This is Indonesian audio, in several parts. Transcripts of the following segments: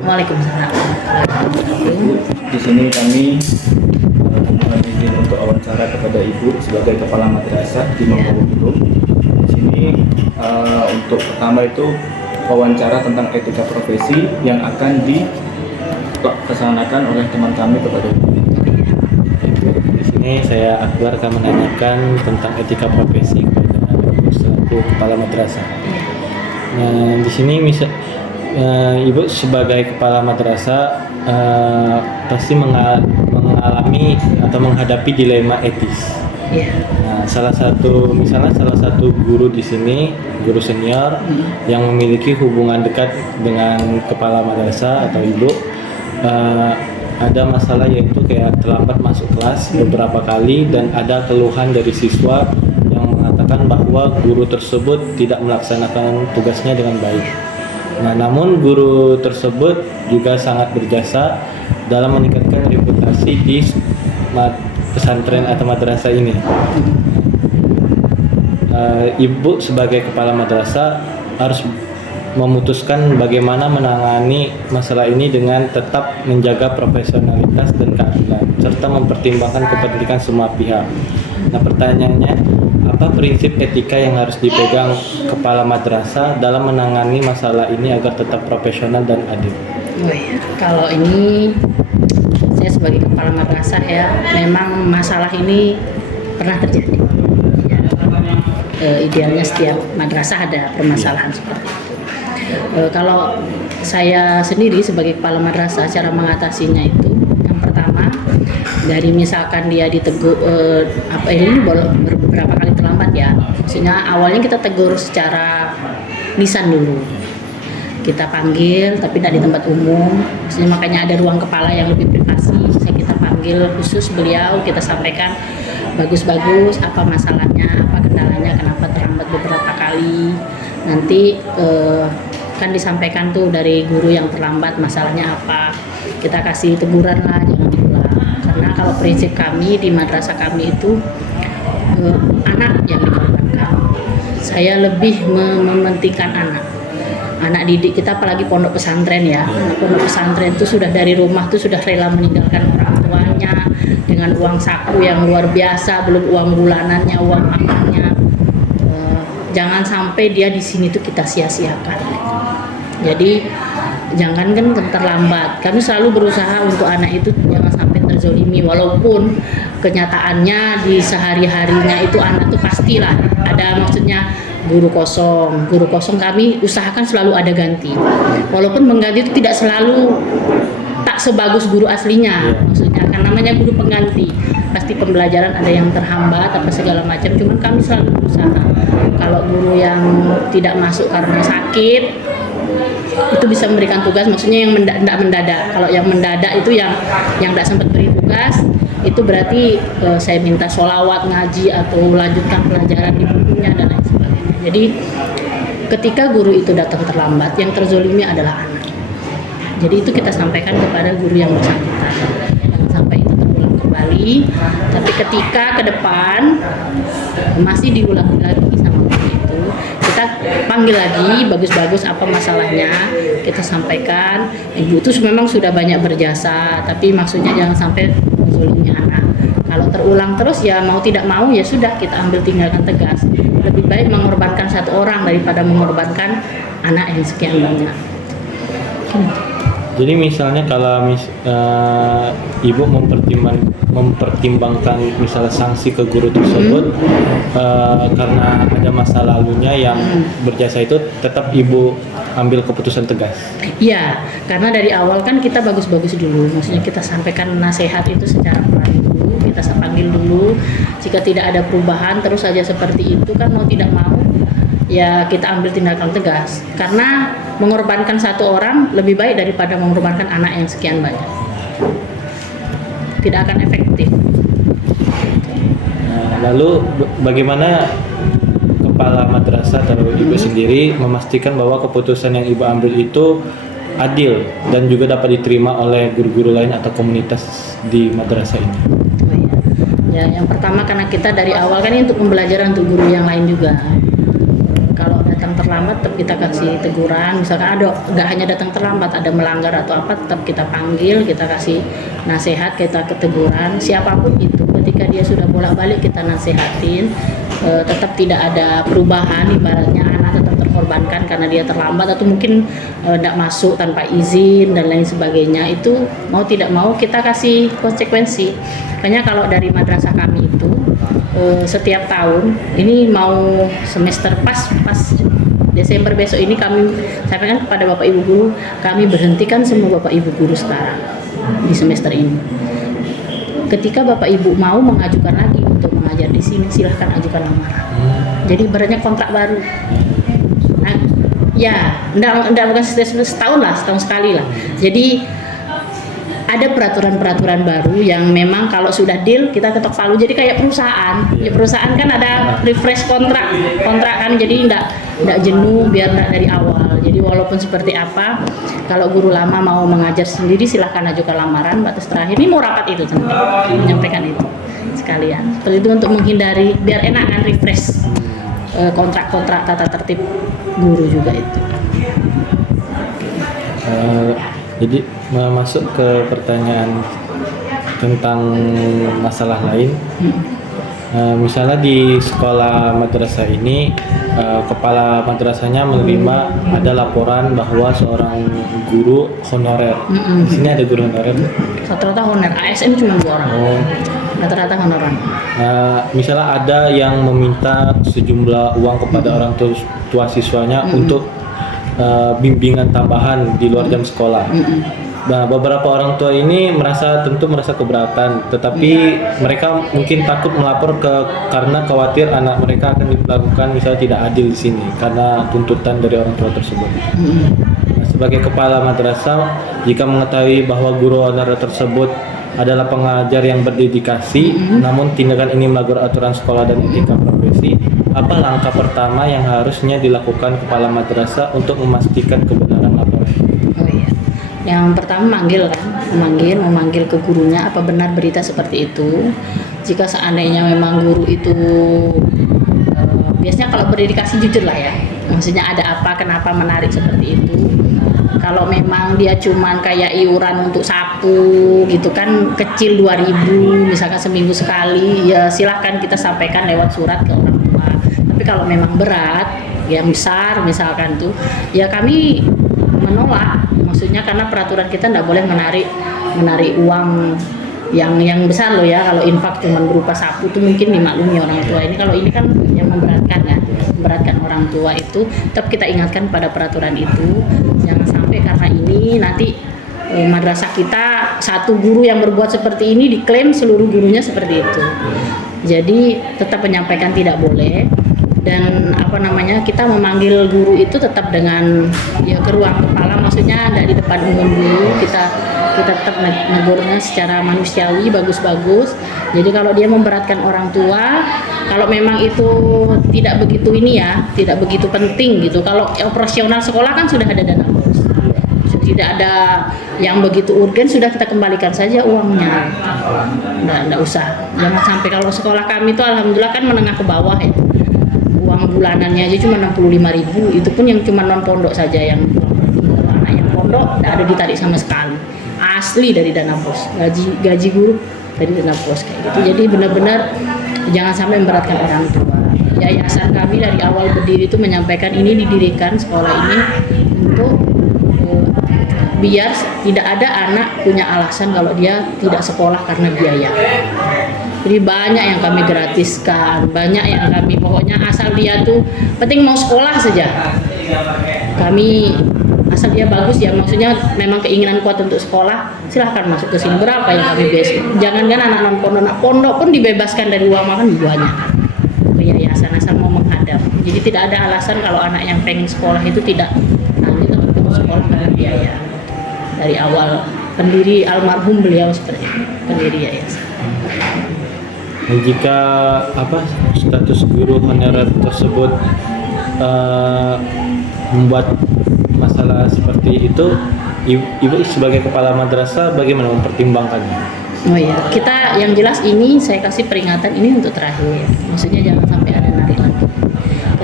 Waalaikumsalam. Di sini kami mohon izin untuk wawancara kepada Ibu sebagai Kepala Madrasah di Mangkubumi. Di sini untuk pertama itu wawancara tentang etika profesi yang akan dilaksanakan oleh teman kami kepada Ibu. Di sini saya Akbar akan menanyakan tentang etika profesi kepada Ibu selaku Kepala Madrasah. Nah, di sini Ibu sebagai Kepala Madrasah pasti mengalami atau menghadapi dilema etis. Nah, salah satu guru di sini, guru senior yang memiliki hubungan dekat dengan Kepala Madrasah atau Ibu, ada masalah yaitu kayak terlambat masuk kelas beberapa kali dan ada keluhan dari siswa yang mengatakan bahwa guru tersebut tidak melaksanakan tugasnya dengan baik. Nah, namun guru tersebut juga sangat berjasa dalam meningkatkan reputasi di pesantren atau madrasah ini. Ibu sebagai Kepala Madrasah harus memutuskan bagaimana menangani masalah ini dengan tetap menjaga profesionalitas dan keadilan serta mempertimbangkan kepentingan semua pihak. Nah, pertanyaannya, apa prinsip etika yang harus dipegang Kepala Madrasah dalam menangani masalah ini agar tetap profesional dan adil? Kalau ini saya sebagai Kepala Madrasah ya, memang masalah ini pernah terjadi. Idealnya setiap madrasah ada permasalahan seperti itu. Kalau saya sendiri sebagai Kepala Madrasah, cara mengatasinya itu yang pertama, dari misalkan dia ditegur ini beberapa kali terlambat ya, maksudnya awalnya kita tegur secara lisan dulu, kita panggil tapi tidak di tempat umum, maksudnya makanya ada ruang kepala yang lebih privasi. Kita panggil khusus beliau, kita sampaikan bagus-bagus apa masalahnya, apa kendalanya, kenapa terlambat beberapa kali. Nanti kan disampaikan tuh dari guru yang terlambat masalahnya apa, kita kasih teguran lah, jangan diulang. Karena kalau prinsip kami di madrasah kami itu anak yang dikorbankan. Saya lebih mementingkan anak didik kita, apalagi pondok pesantren ya. Pondok pesantren itu sudah dari rumah tuh sudah rela meninggalkan orang tuanya dengan uang saku yang luar biasa, belum uang bulanannya, uang makannya. Jangan sampai dia di sini tuh kita sia-siakan. Jadi jangan kan terlambat. Kami selalu berusaha untuk anak itu jangan sampai terzolimi, walaupun kenyataannya di sehari-harinya itu anak tuh pastilah ada, maksudnya guru kosong kami usahakan selalu ada ganti, walaupun mengganti itu tidak selalu tak sebagus guru aslinya, maksudnya kan namanya guru pengganti, pasti pembelajaran ada yang terhambat apa segala macam, cuman kami selalu berusaha kalau guru yang tidak masuk karena sakit itu bisa memberikan tugas, maksudnya yang tidak mendadak. Kalau yang mendadak itu yang tidak sempat beri tugas itu berarti saya minta sholawat, ngaji atau lanjutkan pelajaran di bukunya dan lain sebagainya. Jadi ketika guru itu datang terlambat, yang terzolimi adalah anak. Jadi itu kita sampaikan kepada guru yang bersangkutan, jangan sampai itu terulang kembali. Tapi ketika ke depan masih diulangi lagi sama guru itu, kita panggil lagi bagus-bagus apa masalahnya, kita sampaikan. Ibu itu memang sudah banyak berjasa, tapi maksudnya jangan sampai menzolimi anak. Kalau terulang terus ya mau tidak mau ya sudah, kita ambil tindakan tegas. Lebih baik mengorbankan satu orang daripada mengorbankan anak yang sekian banyak. Jadi misalnya kalau ibu mempertimbangkan misalnya sanksi ke guru tersebut karena ada masa lalunya yang berjasa, itu tetap ibu ambil keputusan tegas. Iya, karena dari awal kan kita bagus-bagus dulu, maksudnya kita sampaikan nasihat itu secara pelan dulu, kita panggil dulu. Jika tidak ada perubahan terus saja seperti itu kan mau tidak mau ya kita ambil tindakan tegas, karena mengorbankan satu orang lebih baik daripada mengorbankan anak yang sekian banyak. Tidak akan efektif. Lalu bagaimana Kepala Madrasah atau ibu sendiri memastikan bahwa keputusan yang ibu ambil itu adil dan juga dapat diterima oleh guru-guru lain atau komunitas di madrasah ini? Ya, yang pertama karena kita dari awal kan ini untuk pembelajaran untuk guru yang lain juga. Kalau datang terlambat tetap kita kasih teguran. Misalkan ada nggak hanya datang terlambat, ada melanggar atau apa, tetap kita panggil, kita kasih nasihat, kita keteguran. Siapapun itu, ketika dia sudah bolak-balik kita nasihatin, tetap tidak ada perubahan. Ibaratnya anak tetap terkorbankan karena dia terlambat atau mungkin tidak masuk tanpa izin dan lain sebagainya. Itu mau tidak mau kita kasih konsekuensi. Makanya kalau dari madrasah kami itu setiap tahun, ini mau semester pas Desember besok ini kami sampaikan kepada Bapak Ibu guru, kami berhentikan semua Bapak Ibu guru sekarang di semester ini. Ketika Bapak Ibu mau mengajukan lagi untuk mengajar di sini, silahkan ajukan lamaran. Jadi ibaratnya kontrak baru. Nah, ya, enggak bukan setahun lah, setahun sekali lah. Jadi ada peraturan-peraturan baru yang memang kalau sudah deal kita ketok palu. Jadi kayak perusahaan, ya perusahaan kan ada refresh kontrak kan, jadi enggak jenuh biar enggak dari awal. Jadi walaupun seperti apa, kalau guru lama mau mengajar sendiri silahkan ajukan lamaran. Batas terakhir ini mau rapat itu menyampaikan itu sekalian. Seperti itu untuk menghindari biar enak kan, refresh kontrak-kontrak tata tertib guru juga itu. Jadi masuk ke pertanyaan tentang masalah lain. Misalnya di sekolah madrasah ini, kepala madrasahnya menerima ada laporan bahwa seorang guru honorer. Di sini ada guru honorer. Rata-rata honorer, ASN cuma 2 orang. Rata-rata honorer. Misalnya ada yang meminta sejumlah uang kepada orang tua siswanya untuk bimbingan tambahan di luar jam sekolah. Nah, beberapa orang tua ini tentu merasa keberatan, tetapi mereka mungkin takut melapor karena khawatir anak mereka akan diperlakukan misalnya tidak adil di sini karena tuntutan dari orang tua tersebut. Nah, sebagai kepala madrasah, jika mengetahui bahwa guru honorer tersebut adalah pengajar yang berdedikasi, namun tindakan ini melanggar aturan sekolah dan etika profesi, apa langkah pertama yang harusnya dilakukan kepala madrasah untuk memastikan kebenaran laporan? Oh iya. Yang pertama memanggil ke gurunya, apa benar berita seperti itu. Jika seandainya memang guru itu biasanya kalau berdedikasi jujur lah ya. Maksudnya ada apa, kenapa menarik seperti itu. Kalau memang dia cuman kayak iuran untuk sapu gitu kan kecil 2.000 misalkan seminggu sekali, ya silahkan kita sampaikan lewat surat ke orang tua. Tapi kalau memang berat yang besar misalkan tuh, ya kami menolak. Maksudnya karena peraturan kita tidak boleh menarik uang yang besar loh ya. Kalau infak cuma berupa sapu tuh mungkin dimaklumi orang tua. Ini kalau ini kan yang memberatkan kan, memberatkan orang tua itu. Tetap kita ingatkan pada peraturan itu. Jangan sampai karena ini nanti madrasah kita satu guru yang berbuat seperti ini diklaim seluruh gurunya seperti itu. Jadi tetap menyampaikan tidak boleh. Dan kita memanggil guru itu tetap dengan ya ke ruang kepala, maksudnya tidak di depan umum dulu. Kita tetap negurnya secara manusiawi, bagus-bagus. Jadi kalau dia memberatkan orang tua, kalau memang itu tidak begitu tidak begitu penting gitu. Kalau operasional sekolah kan sudah ada dana bos, tidak ada yang begitu urgen, sudah kita kembalikan saja uangnya. Nggak usah. Jangan sampai, kalau sekolah kami itu alhamdulillah kan menengah ke bawah ya. Uang bulanannya aja cuma 65.000, itu pun yang cuma non pondok saja yang anak yang pondok tidak ada ditarik sama sekali, asli dari dana bos, gaji guru dari dana bos kayak gitu. Jadi benar-benar jangan sampai memberatkan orang tua. Yayasan kami dari awal berdiri itu menyampaikan ini didirikan sekolah ini untuk biar tidak ada anak punya alasan kalau dia tidak sekolah karena biaya. Jadi banyak yang kami gratiskan, banyak yang kami pokoknya asal dia tuh penting mau sekolah saja. Kami asal dia bagus ya, maksudnya memang keinginan kuat untuk sekolah, silahkan masuk ke sini. Berapa yang kami bebas? Jangankan anak non pondok, anak pondok pun dibebaskan dari uang makan banyak. Ke yayasan asal mau menghadap. Jadi tidak ada alasan kalau anak yang pengen sekolah itu tidak lanjut untuk sekolah karena biaya. Dari awal pendiri almarhum beliau seperti itu, pendiri yayasan. Jika status guru honorer tersebut membuat masalah seperti itu, ibu sebagai kepala madrasah bagaimana mempertimbangkannya? Oh iya, kita yang jelas ini saya kasih peringatan ini untuk terakhir ya. Maksudnya jangan sampai ada narik lagi.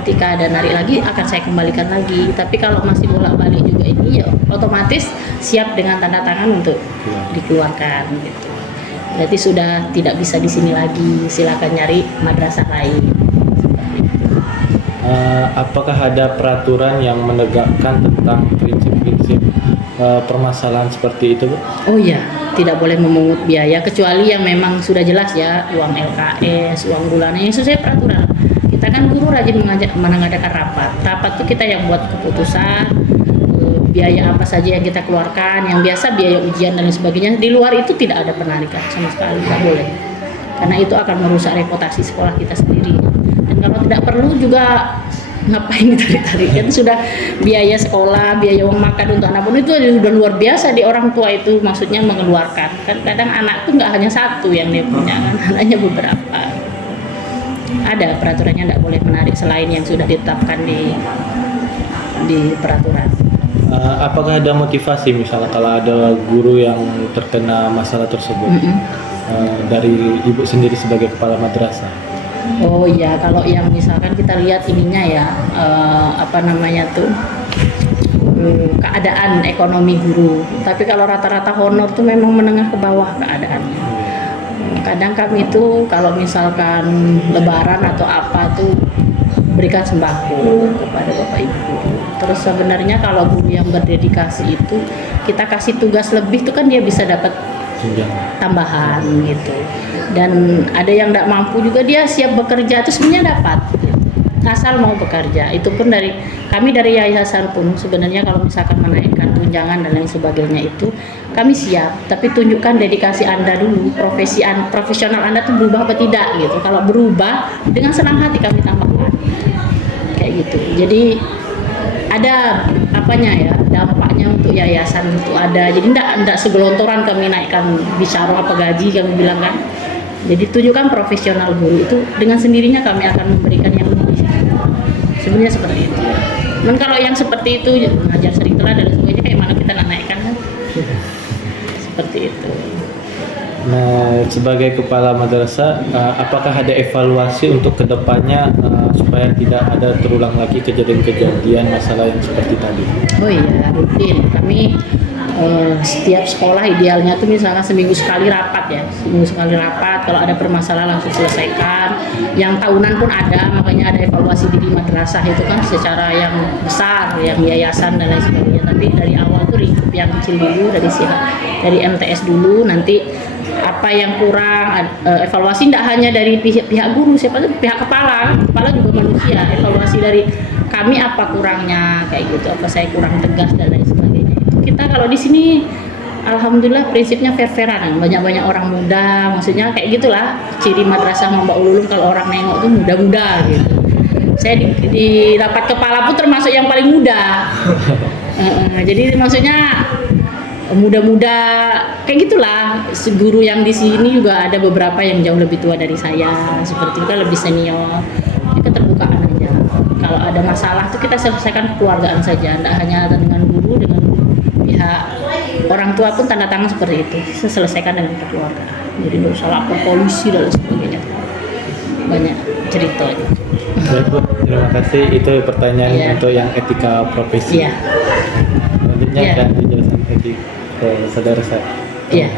ketika ada narik lagi akan saya kembalikan lagi. Tapi kalau masih bolak-balik juga ini ya otomatis siap dengan tanda tangan untuk dikeluarkan gitu. Berarti sudah tidak bisa di sini lagi, silakan nyari madrasah lain. Apakah ada peraturan yang menegakkan tentang prinsip-prinsip permasalahan seperti itu, Bu? Oh iya, tidak boleh memungut biaya kecuali yang memang sudah jelas ya, uang LKS, uang bulanan, yang sesuai peraturan. Kita kan guru rajin mengadakan rapat. Rapat itu kita yang buat keputusan, biaya apa saja yang kita keluarkan, yang biasa biaya ujian dan lain sebagainya. Di luar itu tidak ada penarikan sama sekali, tidak boleh. Karena itu akan merusak reputasi sekolah kita sendiri. Dan kalau tidak perlu juga ngapain ditarik-tarik, kan sudah biaya sekolah, biaya uang makan untuk anak pun itu sudah luar biasa di orang tua itu, maksudnya mengeluarkan. Kan kadang anak tuh nggak hanya satu yang dia punya, kan anaknya beberapa. Ada peraturannya, tidak boleh menarik selain yang sudah ditetapkan di peraturan. Apakah ada motivasi misalnya kalau ada guru yang terkena masalah tersebut dari ibu sendiri sebagai kepala madrasah? Oh iya, kalau yang misalkan kita lihat ininya ya, keadaan ekonomi guru. Tapi kalau rata-rata honor tuh memang menengah ke bawah keadaannya. Kadang kami itu kalau misalkan lebaran atau apa tuh berikan sembako kepada bapak ibu guru. Terus sebenarnya kalau guru yang berdedikasi itu kita kasih tugas lebih tuh kan dia bisa dapat tambahan gitu. Dan ada yang tidak mampu juga dia siap bekerja itu sebenarnya dapat gitu. Asal mau bekerja. Itu pun dari kami dari yayasan pun sebenarnya kalau misalkan menaikkan tunjangan dan lain sebagainya itu kami siap, tapi tunjukkan dedikasi Anda dulu, profesional Anda tuh berubah apa tidak gitu. Kalau berubah dengan senang hati kami tambahkan kayak gitu. Jadi ada dampaknya untuk yayasan itu ada. Jadi enggak segelontoran kami naikkan bicara apa gaji kami bilang kan. Jadi tunjukkan profesional guru itu dengan sendirinya kami akan memberikan yang lebih. Sebenarnya seperti itu. Dan kalau yang seperti itu mengajar sering telat dan sebagainya kayak mana kita naikkan kan? Seperti itu. Nah, sebagai kepala madrasah, apakah ada evaluasi untuk kedepannya supaya tidak ada terulang lagi kejadian-kejadian masalah yang seperti tadi? Oh iya, rutin. Kami setiap sekolah idealnya tuh misalnya seminggu sekali rapat ya, kalau ada permasalahan langsung selesaikan. Yang tahunan pun ada, makanya ada evaluasi di madrasah itu kan secara yang besar, yang yayasan dan lain sebagainya. Tapi dari awal tuh lingkup yang kecil dulu, dari MTS dulu, nanti apa yang kurang, evaluasi tidak hanya dari pihak guru, siapa tuh pihak kepala juga manusia. Evaluasi dari kami apa kurangnya kayak gitu, apa saya kurang tegas dan lain sebagainya. Kita kalau di sini alhamdulillah prinsipnya fair-fairan, banyak orang muda, maksudnya kayak gitulah ciri madrasah Mbak Ululum, kalau orang nengok tuh muda-muda gitu. Saya di rapat kepala pun termasuk yang paling muda. Jadi maksudnya muda-muda kayak gitulah. Guru yang di sini juga ada beberapa yang jauh lebih tua dari saya, seperti itu kan lebih senior. Ini keterbukaan aja. Kalau ada masalah tuh kita selesaikan kekeluargaan saja, tidak hanya dengan guru, dengan pihak orang tua pun tanda tangan seperti itu. Saya selesaikan dengan keluarga. Jadi nggak usah lapor polisi dan sebagainya. Banyak ceritanya. Baik Bu, terima kasih. Itu pertanyaan untuk yang etika profesi. Iya. Selanjutnya akan dijelaskan lagi ke saudara saya. Iya.